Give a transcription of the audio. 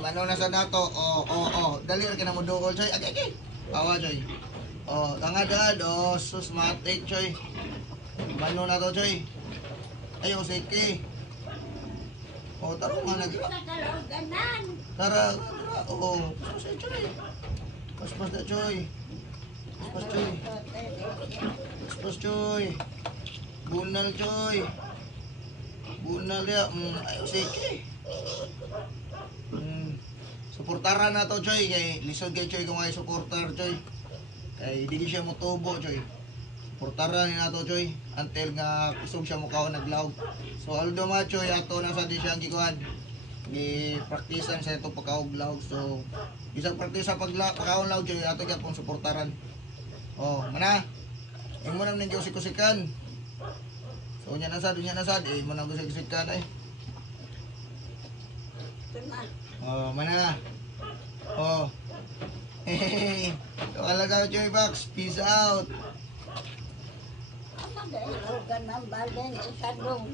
Mano na sa nato. Dali ra ka na mo duol, Choy. Agay. Awa, Choy. Tangad. Sus matik, Choy. Mano na to, Choy. Ayo, sige. Taro nga nagra. Tara. Paspas, Choy. Paspas na, Choy. Paspas, Choy. Bunal, Choy. Bunal ya. Ayo, sige. Suportaran na to, Choy. Kay lisod kay Choy kung ay suportar, Choy. Kay hindi siya motubo, Choy. Suportaran na to, Choy. Until nga kusog siya mukha naglaw. So, aldo mga, Choy, ato na sa di siyang gikuhan. Gi-practicean sa ito pagkauglaw. So, isang practice sa pagkauglaw, Choy, ato kaya pong suportaran. Mana? Yung mo naman yung kusikusikan. So, unya nasad. Mo nang kusikusikan eh. Mana? Hehehe. So, alagaw, Choy Box. Peace out. Apa dahil ka ng baling isadong?